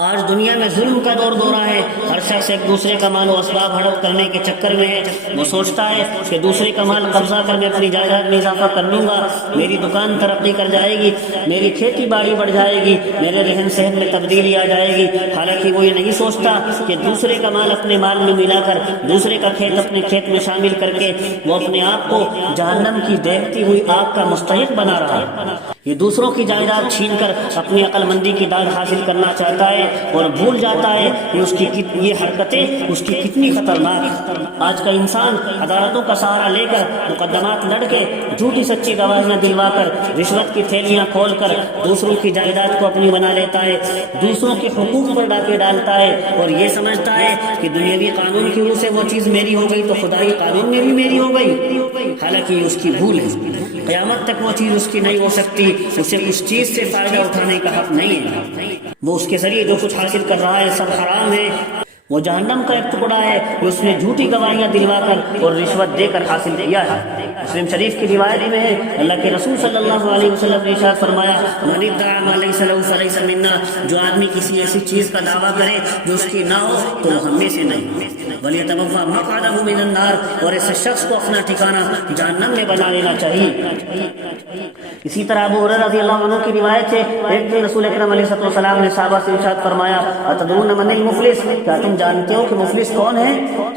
آج دنیا میں ظلم کا دورہ ہے. ہر شخص ایک دوسرے کا مال و اسباب ہڑپ کرنے کے چکر میں ہے. وہ سوچتا ہے کہ دوسرے کا مال قبضہ کر میں اپنی جائیداد میں اضافہ کر لوں گا, میری دکان ترقی کر جائے گی, میری کھیتی باڑی بڑھ جائے گی, میرے رہن سہن میں تبدیلی آ جائے گی. حالانکہ وہ یہ نہیں سوچتا کہ دوسرے کا مال اپنے مال میں ملا کر, دوسرے کا کھیت اپنے کھیت میں شامل کر کے وہ اپنے آپ کو جہنم کی دیکھتی ہوئی آگ کا مستحق بنا رہا ہے. یہ دوسروں کی جائیداد چھین کر اپنی عقل مندی کی داد حاصل کرنا چاہتا ہے اور بھول جاتا ہے کہ اس کی یہ حرکتیں اس کی کتنی خطرناک. آج کا انسان عدالتوں کا سہارا لے کر, مقدمات لڑ کے, جھوٹی سچی گواہیاں دلوا کر, رشوت کی تھیلیاں کھول کر دوسروں کی جائیداد کو اپنی بنا لیتا ہے, دوسروں کے حقوق پر ڈاکے ڈالتا ہے اور یہ سمجھتا ہے کہ دنیاوی قانون کی وجہ سے وہ چیز میری ہو گئی تو خدائی قانون میں بھی میری ہو گئی. حالانکہ یہ اس کی بھول ہے. قیامت تک وہ چیز اس کی نہیں ہو سکتی. اسے اس چیز سے فائدہ اٹھانے کا حق نہیں ہے. وہ اس کے ذریعے جو کچھ حاصل کر رہا ہے سب حرام ہے. وہ جہنم کا ایک ٹکڑا ہے جو اس نے جھوٹی گواہیاں دلوا کر اور رشوت دے کر حاصل کیا ہے. مسلم شریف کی روایت میں ہے, اللہ کے رسول صلی اللہ علیہ وسلم نے ارشاد فرمایا, من ادعى ما ليس له فليس منا. جو آدمی کسی ایسی چیز کا دعویٰ کرے جو اس کی نہ ہو تو وہ ہم میں سے نہیں. وَلْيَتَبَوَّأْ مَقْعَدَهُ مِنَ النَّارِ. اور ایسے شخص کو اپنا ٹھکانہ جہنم میں بنا لینا چاہیے. اسی طرح ابو ہریرہ رضی اللہ عنہ کی روایت ہے, ایک دن رسول اکرم علیہ السلام نے صحابہ سے ارشاد فرمایا, اتدرون من المفلس. کیا تم جانتے ہو کہ مفلس کون ہے؟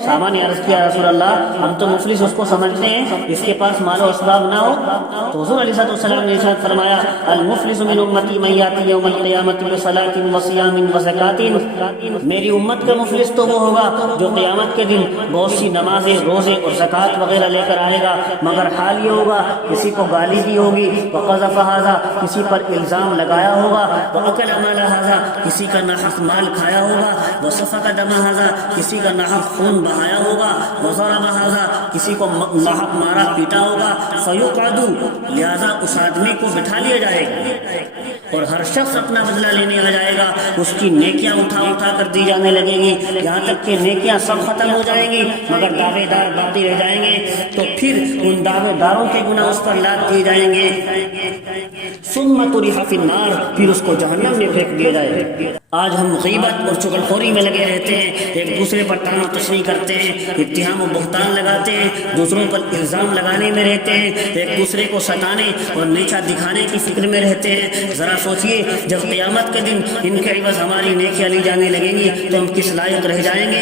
صحابہ نے عرض کیا, رسول اللہ ہم تو مفلس اس کو سمجھتے ہیں جس کے پاس مال و اسباب نہ ہو. تو حضور علیہ السلام نے ارشاد فرمایا, المفلس من امتی من یاتی یوم القیامۃ بصلاۃ وصیام وزکوۃ. میری امت کا مفلس تو وہ ہوگا جو قیامت کے دن بہت سی نمازیں, روزے اور زکوٰۃ وغیرہ لے کر آئے گا, مگر حال یہ ہوگا کسی کو گالی دی ہوگی, وقذف ھذا کسی پر الزام لگایا ہوگا, واکل مال ھذا کسی کا ناحق مال کھایا ہوگا, وسفک دم ھذا کسی کا ناحق خون بہایا ہوگا, وضرب ھذا کسی کو ناحق مارا پیٹا ہوگا. فیقعد لہذا اس آدمی کو بٹھا لیا جائے گا اور ہر شخص اپنا بدلہ لینے آ جائے گا. اس کی نیکیاں اٹھا اٹھا کر دی جانے لگیں گی, یہاں تک کہ نیکیاں سب ختم ہو جائیں گی مگر دعوے دار باقی رہ جائیں گے. تو پھر ان دعوے داروں کے گناہ اس پر لاد دیے جائیں گے. ثم طرح فی النار, پھر اس کو جہنم میں پھینک دیا جائے. آج ہم غیبت اور چغلخوری میں لگے رہتے ہیں, ایک دوسرے پر تان و تشنیع کرتے ہیں, اتہام و بہتان لگاتے ہیں, دوسروں پر الزام لگانے میں رہتے ہیں, ایک دوسرے کو ستانے اور نیچا دکھانے کی فکر میں رہتے ہیں. ذرا سوچئے, جب قیامت کے دن ان کے عوض ہماری نیکیاں لی جانے لگیں گی تو ہم کس لائق رہ جائیں گے؟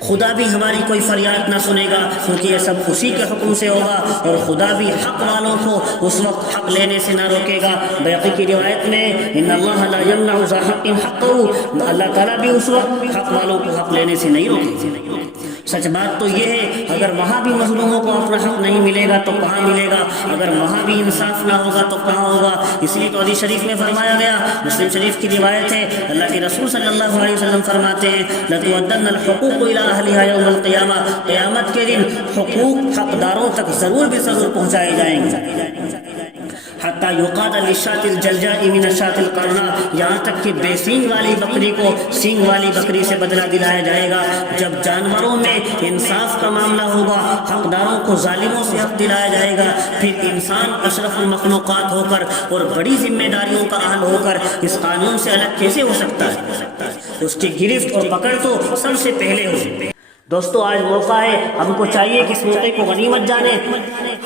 خدا بھی ہماری کوئی فریاد نہ سنے گا کیونکہ یہ سب اسی کے حکم سے ہوگا, اور خدا بھی حق والوں کو اس وقت حق لینے سے نہ روکے گا. بیہقی کی روایت میں, ان اللہ لا یمنع ذا حق حقہ, اللہ تعالیٰ بھی اس وقت حق والوں کو حق لینے سے نہیں روکے گا. سچ بات تو یہ ہے, اگر وہاں بھی مظلوموں کو اپنا حق نہیں ملے گا تو کہاں ملے گا؟ اگر وہاں بھی انصاف نہ ہوگا تو کہاں ہوگا؟ اس لیے تو حدیث شریف میں فرمایا گیا, مسلم شریف کی روایت ہے, اللہ کے رسول صلی اللہ علیہ وسلم فرماتے ہیں, لَتُؤَدَّنَّ الْحُقُوقُ إِلَىٰ أَهْلِهَا يَوْمَ الْقِيَامَةِ. قیامت کے دن حقوق حقداروں تک ضرور بے ضرور پہنچائے جائیں گے. حتیٰ یقاد للشاة الجلجاء من الشاة القرناء, یہاں تک کہ بے سینگ والی بکری کو سینگ والی بکری سے بدلہ دلایا جائے گا. جب جانوروں میں انصاف کا معاملہ ہوگا, حقداروں کو ظالموں سے حق دلایا جائے گا, پھر انسان اشرف المخلوقات ہو کر اور بڑی ذمہ داریوں کا اہل ہو کر اس قانون سے الگ کیسے ہو سکتا ہے؟ اس کی گرفت اور پکڑ تو سب سے پہلے ہو. دوستو, آج موقع ہے, ہم کو چاہیے کہ اس موقع کو غنیمت جانیں.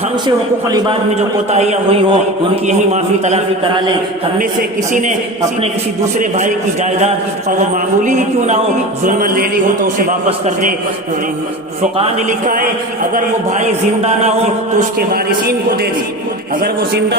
ہم سے حقوق العباد میں جو کوتاہیاں ہوئی ہوں ان کی یہی معافی تلافی کرا لیں. ہم میں سے کسی نے اپنے کسی دوسرے بھائی کی جائیداد, خواہ وہ معمولی ہی کیوں نہ ہو, ظلماً لے لی ہو تو اسے واپس کر دے. فقہاء نے لکھا ہے, اگر وہ بھائی زندہ نہ ہو تو اس کے وارثین کو دے دے. اگر وہ زندہ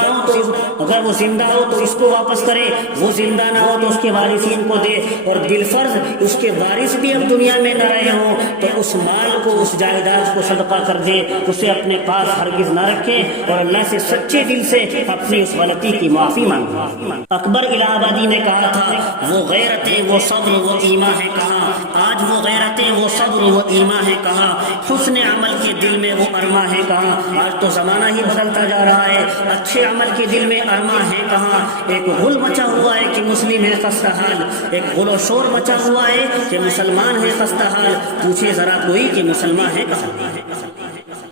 ہو تو اس کو واپس کرے, وہ زندہ نہ ہو تو اس کے وارثین کو دے. اور بالفرض اس کے وارث بھی اب دنیا میں نہ رہے ہوں تو اس مال کو, اس جائیداد کو صدقہ کر دے, اسے اپنے پاس ہرگز نہ رکھے اور اللہ سے سچے دل سے اپنی اس غلطی کی معافی مانگے. اکبر الہ آبادی نے کہا تھا, وہ غیرتیں وہ صبر وہ ایمان ہے کہاں. آج وہ غیرتیں وہ صبر وہ ایمان ہے کہاں. حسن عمل کے دل میں وہ ارما ہے کہاں. آج تو زمانہ ہی بدلتا جا رہا ہے, اچھے عمل کے دل میں ارما ہے کہاں. ایک غل مچا ہوا ہے کہ مسلم ہے خستہ حال, ایک غل و شور مچا ہوا ہے کہ مسلمان ہے خستہ حال. پوچھے ذرا کوئی کہ مسلمان ہے کہاں.